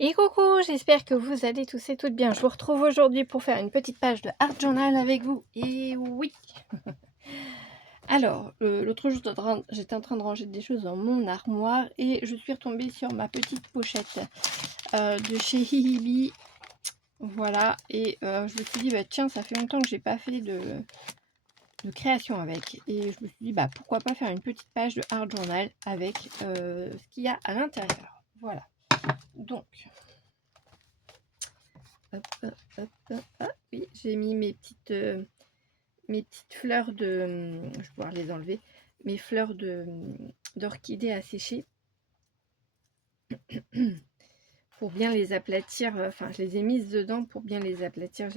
Et coucou, j'espère que vous allez tous et toutes bien. Je vous retrouve aujourd'hui pour faire une petite page de Art Journal avec vous. Et oui. Alors, l'autre jour, j'étais en train de ranger des choses dans mon armoire et je suis retombée sur ma petite pochette de chez Hihibi. Voilà, et je me suis dit, bah, tiens, ça fait longtemps que j'ai pas fait de création avec. Et je me suis dit, bah, pourquoi pas faire une petite page de Art Journal avec ce qu'il y a à l'intérieur. Voilà. Donc, hop, hop, hop, hop. Ah oui, j'ai mis mes petites fleurs de... Je vais pouvoir les enlever. Mes fleurs d'orchidée à sécher. Pour bien les aplatir. Enfin, je les ai mises dedans pour bien les aplatir.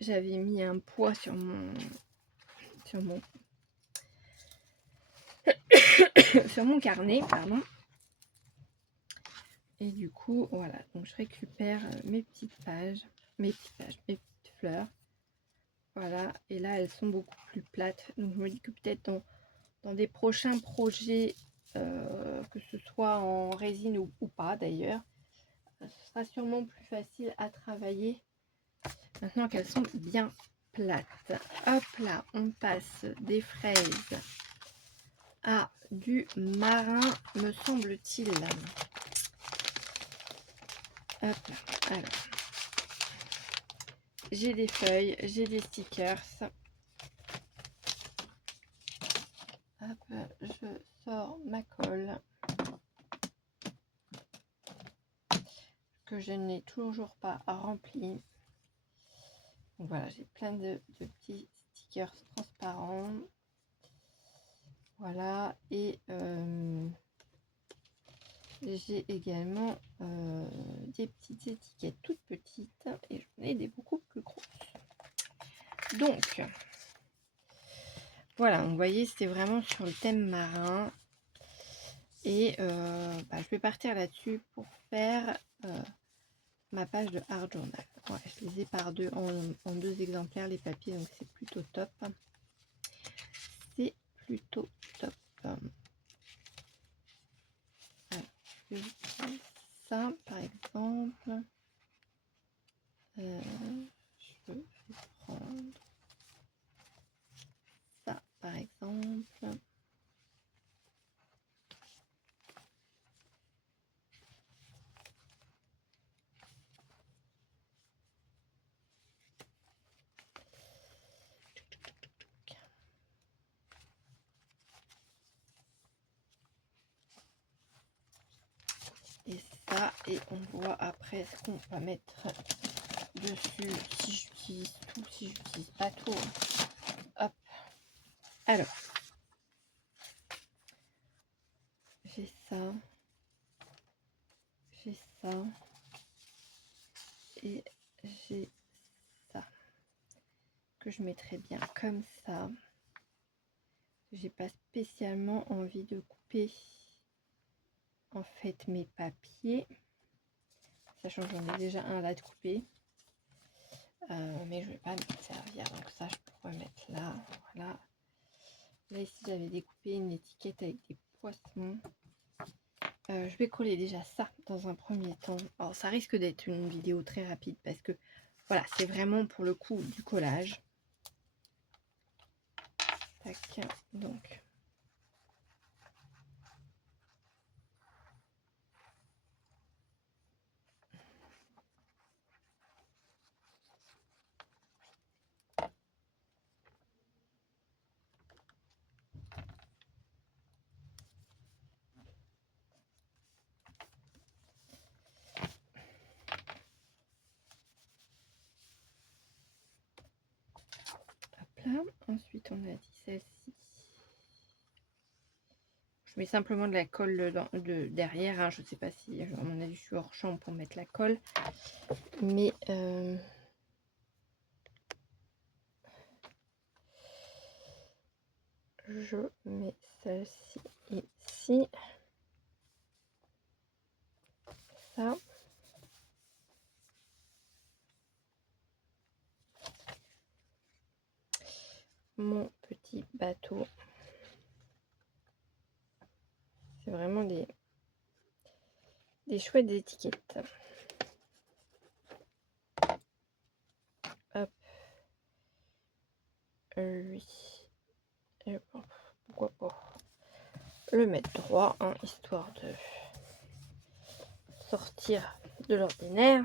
J'avais mis un poids sur mon... sur mon carnet, pardon. Et du coup, voilà. Donc, je récupère mes petites petites fleurs. Voilà, et là elles sont beaucoup plus plates. Donc je me dis que peut-être dans des prochains projets, que ce soit en résine ou pas d'ailleurs, ce sera sûrement plus facile à travailler maintenant qu'elles sont bien plates. Hop là, on passe des fraises à du marin, me semble-t-il. Hop là, alors. J'ai des feuilles, j'ai des stickers. Hop, je sors ma colle que je n'ai toujours pas remplie. Donc voilà, j'ai plein de petits stickers transparents. Voilà, et j'ai également des petites étiquettes toutes petites et j'en ai des beaucoup plus grosses. Donc, voilà, vous voyez, c'était vraiment sur le thème marin. Et je vais partir là-dessus pour faire ma page de Art Journal. Ouais, je les ai par deux en deux exemplaires, les papiers, donc c'est plutôt top. C'est plutôt top. Alors, je vais ça, par exemple. Je vais prendre ça, par exemple. Et ça, et on voit après ce qu'on va mettre dessus, si j'utilise tout, si j'utilise pas tout. Hop. Alors, j'ai ça, et j'ai ça, que je mettrai bien comme ça. J'ai pas spécialement envie de couper en fait mes papiers, sachant que j'en ai déjà un là de couper. Mais je vais pas me servir, donc ça je pourrais mettre là. Voilà, là ici j'avais découpé une étiquette avec des poissons. Je vais coller déjà ça dans un premier temps. Alors ça risque d'être une vidéo très rapide parce que voilà, c'est vraiment pour le coup du collage. Tac, donc hop là. Ensuite on a dit celle-ci. Je mets simplement de la colle derrière, hein. Je ne sais pas si, à mon avis, je suis hors champ pour mettre la colle. Mais je mets celle-ci ici. Ça. Mon petit bateau. C'est vraiment des des chouettes étiquettes. Hop. Oui. Et bon, pourquoi pas le mettre droit, hein, histoire de sortir de l'ordinaire.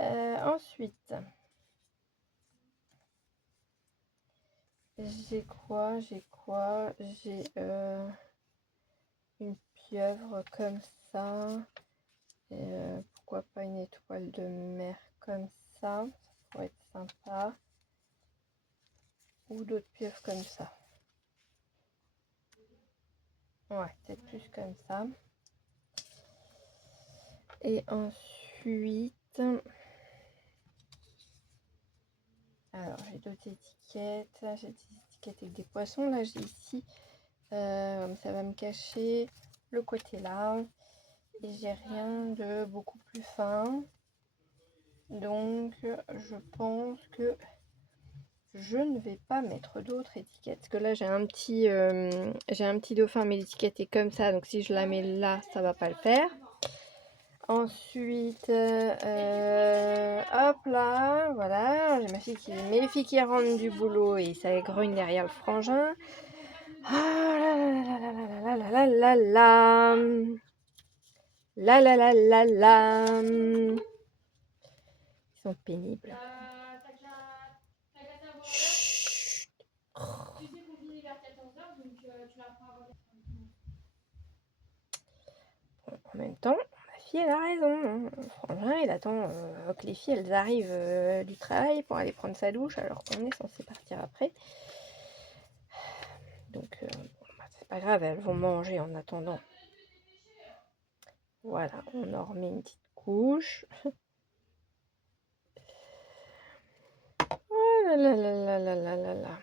Ensuite, j'ai quoi? J'ai une pieuvre comme ça. Pourquoi pas une étoile de mer comme ça? Ça pourrait être sympa. Ou d'autres pieuvres comme ça. Ouais, peut-être plus comme ça. Et ensuite, alors j'ai d'autres étiquettes. J'ai des étiquettes avec des poissons. Là, j'ai ici, ça va me cacher le côté là. Et j'ai rien de beaucoup plus fin. Donc, je pense que je ne vais pas mettre d'autres étiquettes. Parce que là, j'ai un petit dauphin, mais l'étiquette est comme ça. Donc, si je la mets là, ça va pas le faire. Ensuite, hop là, voilà, j'ai mes filles qui rentrent du boulot et ça grogne derrière le frangin. Ah là là là là là là là là là là là là là là. Ils sont pénibles. Chut. En même temps, ma fille, elle a raison. Le frangin, il attend que les filles, elles arrivent du travail pour aller prendre sa douche alors qu'on est censé partir après. Donc, c'est pas grave, elles vont manger en attendant. Voilà, on en remet une petite couche. Oh là là là là là là là là.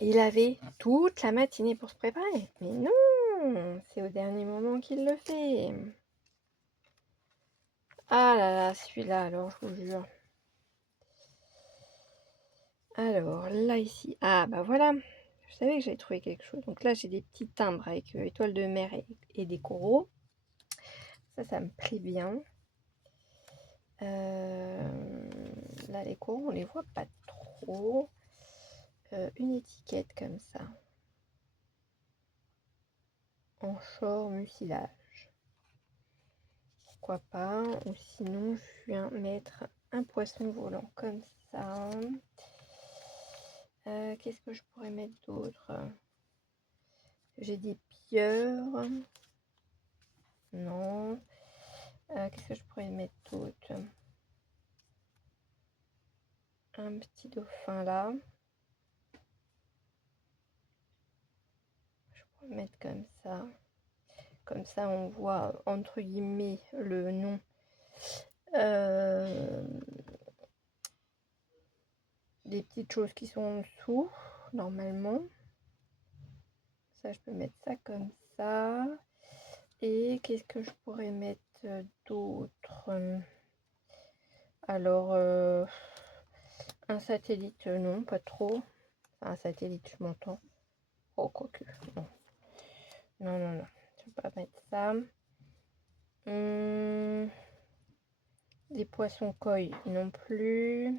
Il avait toute la matinée pour se préparer. Mais non, c'est au dernier moment qu'il le fait. Ah là là, celui-là, alors, je vous jure. Alors, là, ici. Ah, bah voilà. Je savais que j'allais trouver quelque chose. Donc là, j'ai des petits timbres avec étoiles de mer et des coraux. Ça me plaît bien. Là, les coraux, on les voit pas trop. Une étiquette comme ça. En short mucilage. Pourquoi pas. Ou sinon, je viens mettre un poisson volant comme ça. Qu'est-ce que je pourrais mettre d'autre? J'ai des pieuvres. Non. Qu'est-ce que je pourrais mettre d'autre? Un petit dauphin là. Je pourrais mettre comme ça. Comme ça, on voit entre guillemets le nom. Des petites choses qui sont en dessous, normalement. Ça, je peux mettre ça comme ça. Et qu'est-ce que je pourrais mettre d'autre? Alors, un satellite, non, pas trop. Enfin, un satellite, je m'entends. Oh, quoique, non. Non, non, non. Je vais pas mettre ça. Des poissons koi non plus.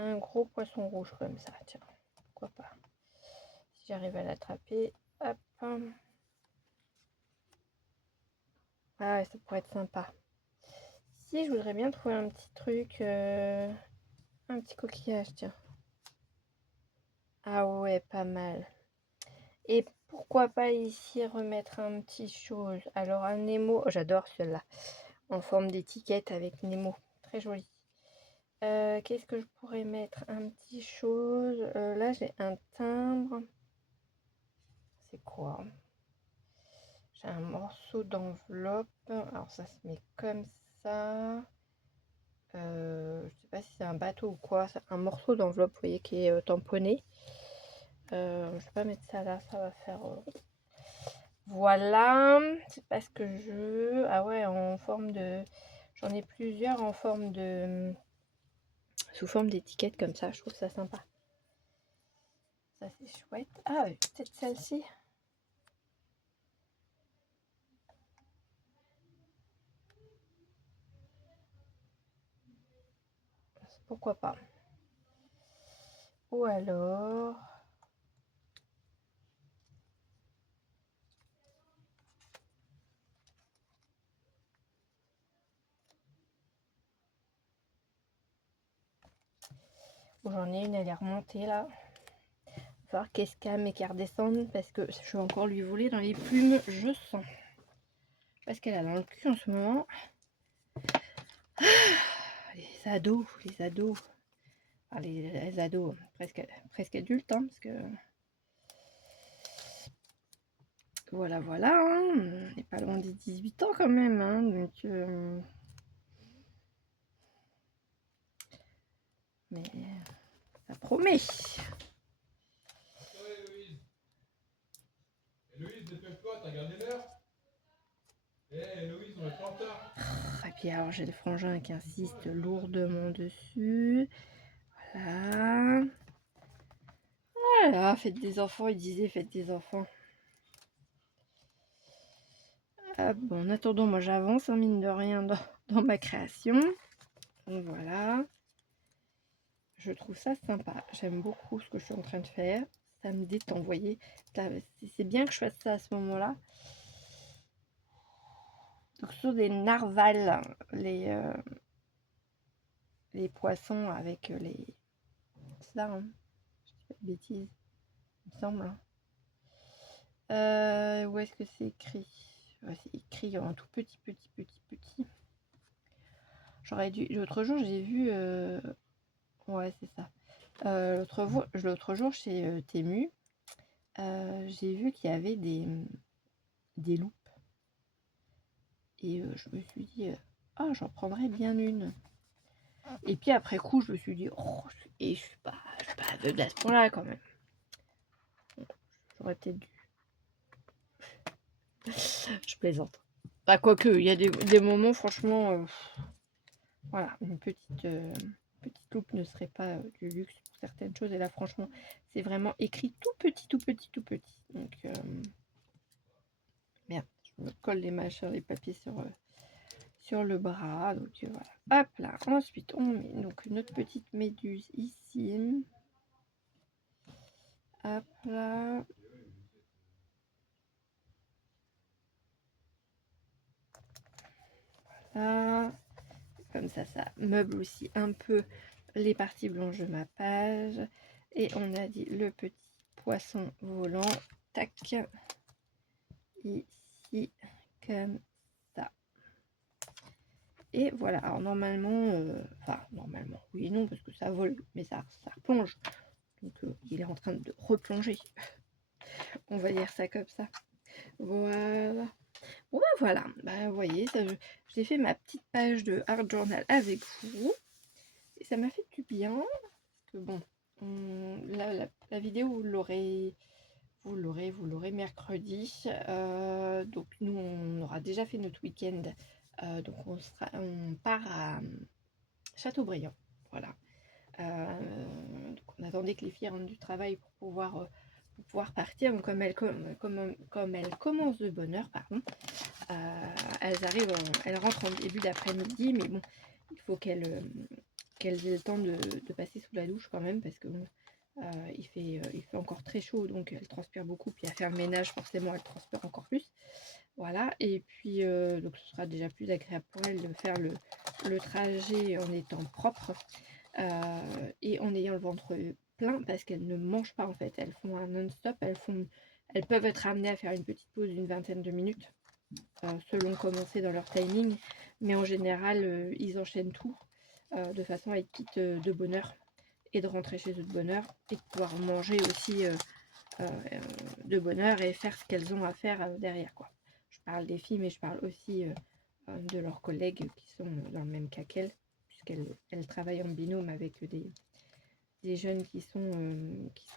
Un gros poisson rouge comme ça, tiens. Pourquoi pas. Si j'arrive à l'attraper, hop. Ah ouais, ça pourrait être sympa. Si, je voudrais bien trouver un petit truc, un petit coquillage, tiens. Ah ouais, pas mal. Et pourquoi pas ici remettre un petit chose. Alors un Nemo, j'adore celui-là, en forme d'étiquette avec Nemo, très joli. Qu'est-ce que je pourrais mettre? Un petit chose. Là, j'ai un timbre. C'est quoi? J'ai un morceau d'enveloppe. Alors ça se met comme ça. Je sais pas si c'est un bateau ou quoi. C'est un morceau d'enveloppe, vous voyez, qui est tamponné. Je vais pas mettre ça là, ça va faire. Voilà, c'est pas ce que je veux. Ah ouais, en forme de. J'en ai plusieurs en forme de sous forme d'étiquette comme ça, je trouve ça sympa. Ça c'est chouette. Ah oui, peut-être celle-ci. Pourquoi pas. Ou alors... J'en ai une, elle est remontée là. Il va falloir qu'elle se calme et qu'elle redescende parce que je vais encore lui voler dans les plumes, je sens. Parce qu'elle a dans le cul en ce moment. Les ados, les ados. Enfin, les ados presque adultes, hein, parce que... Voilà, voilà, hein, on n'est pas loin des 18 ans quand même, hein, donc... Mais ça promet. Ouais, Héloïse. Héloïse, dépêche-toi, t'as regardé l'heure? Héloïse, on est pas en retard. Et puis alors j'ai le frangin qui insiste lourdement dessus. Voilà. Voilà, faites des enfants, il disait faites des enfants. Ah, bon, en attendant, moi j'avance, hein, mine de rien, dans ma création. Donc voilà. Je trouve ça sympa. J'aime beaucoup ce que je suis en train de faire. Ça me détend, vous voyez. C'est bien que je fasse ça à ce moment-là. Donc sur des narvals, les poissons avec les... C'est ça, hein, je dis pas de bêtises, il me semble. Où est-ce que c'est écrit? Ouais, c'est écrit en tout petit. J'aurais dû... L'autre jour, j'ai vu... Ouais, c'est ça. L'autre jour, chez Temu, j'ai vu qu'il y avait des loupes. Et je me suis dit, ah, j'en prendrais bien une. Et puis après coup, je me suis dit, oh, et je suis pas aveugle à ce point-là quand même. J'aurais peut-être dû. Je plaisante. Bah, quoique, il y a des moments, franchement, voilà, une petite loupe ne serait pas du luxe pour certaines choses. Et là, franchement, c'est vraiment écrit tout petit. Donc, merde, je me colle les papiers sur le bras. Donc, voilà. Hop là. Ensuite, on met donc notre petite méduse ici. Hop là. Voilà. Comme ça meuble aussi un peu les parties blanches de ma page. Et on a dit le petit poisson volant. Tac. Ici, comme ça. Et voilà. Alors normalement, normalement, oui et non, parce que ça vole, mais ça replonge. Donc il est en train de replonger. On va dire ça comme ça. Voilà. Bon, bah, voilà. Bah, vous voyez, j'ai fait ma petite page de Art Journal avec vous. Et ça m'a fait du bien. Que bon, la vidéo, vous l'aurez mercredi. Donc nous, on aura déjà fait notre week-end. Donc on part à Châteaubriand. Voilà. Donc on attendait que les filles rentrent du travail pour pouvoir partir. Donc comme elles commencent de bonne heure, pardon, elles rentrent en début d'après-midi, mais bon, il faut qu'elles aient le temps de passer sous la douche quand même, parce que bon, il fait encore très chaud, donc elles transpirent beaucoup, puis à faire le ménage, forcément, elles transpirent encore plus. Voilà, et puis donc ce sera déjà plus agréable pour elles de faire le trajet en étant propre et en ayant le ventre plein, parce qu'elles ne mangent pas en fait, elles font un non-stop, elles peuvent être amenées à faire une petite pause d'une vingtaine de minutes, selon comment c'est dans leur timing, mais en général ils enchaînent tout de façon à être quitte de bonne heure et de rentrer chez eux de bonne heure et de pouvoir manger aussi de bonne heure et faire ce qu'elles ont à faire derrière, quoi. Je parle des filles, mais je parle aussi de leurs collègues qui sont dans le même cas qu'elles, puisqu'elles travaillent en binôme avec des jeunes qui sont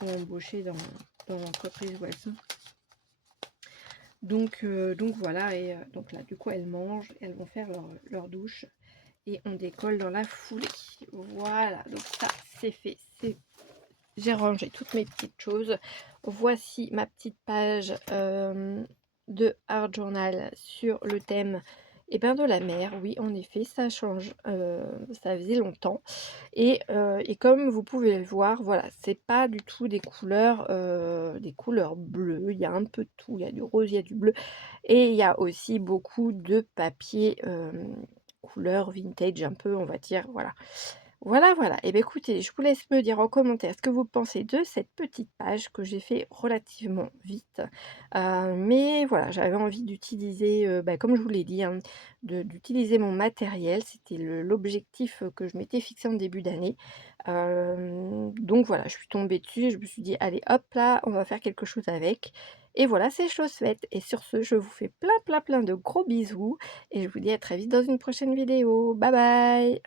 embauchés dans l'entreprise où elles sont. Donc voilà, et donc là du coup elles mangent, elles vont faire leur douche, et on décolle dans la foulée. Voilà, donc ça c'est fait, j'ai rangé toutes mes petites choses. Voici ma petite page de Art Journal sur le thème de la mer. Oui, en effet, ça change. Ça faisait longtemps. Et comme vous pouvez le voir, voilà, c'est pas du tout des couleurs bleues. Il y a un peu de tout. Il y a du rose, il y a du bleu. Et il y a aussi beaucoup de papier couleur vintage, un peu, on va dire. Voilà. Voilà, voilà. Et bien écoutez, je vous laisse me dire en commentaire ce que vous pensez de cette petite page que j'ai fait relativement vite. Mais voilà, j'avais envie d'utiliser, comme je vous l'ai dit, hein, d'utiliser mon matériel. C'était l'objectif que je m'étais fixé en début d'année. Donc voilà, je suis tombée dessus et je me suis dit, allez hop là, on va faire quelque chose avec. Et voilà, c'est chose faite. Et sur ce, je vous fais plein plein plein de gros bisous. Et je vous dis à très vite dans une prochaine vidéo. Bye bye!